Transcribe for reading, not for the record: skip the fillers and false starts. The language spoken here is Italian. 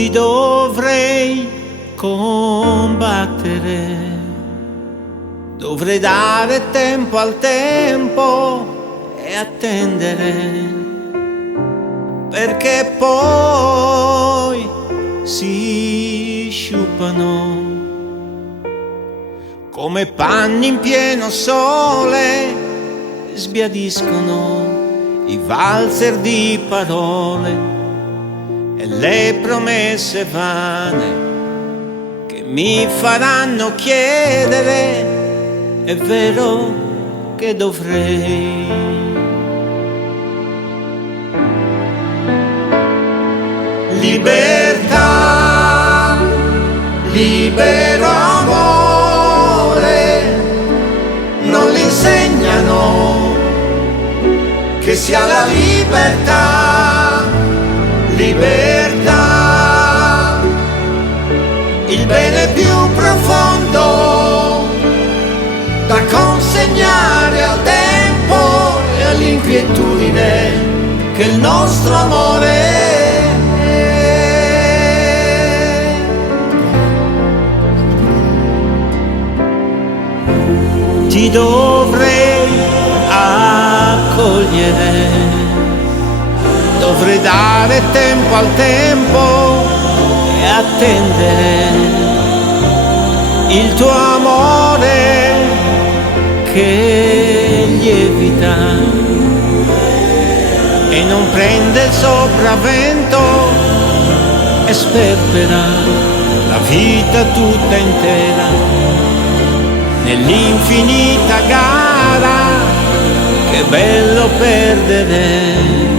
ti dovrei combattere, dovrei dare tempo al tempo e attendere, perché poi si sciupano come panni in pieno sole, sbiadiscono i valzer di parole e le promesse vane che mi faranno chiedere: è vero che dovrei. Libertà, libero amore, non l'insegnano che sia la libertà, libertà, il bene più profondo da consegnare al tempo e all'inquietudine che il nostro amore è. Ti dovrei accogliere, dovrei dare tempo al tempo e attendere il tuo amore che lievita e non prende il sopravvento e sperpera la vita tutta intera nell'infinita gara. Che bello perdere.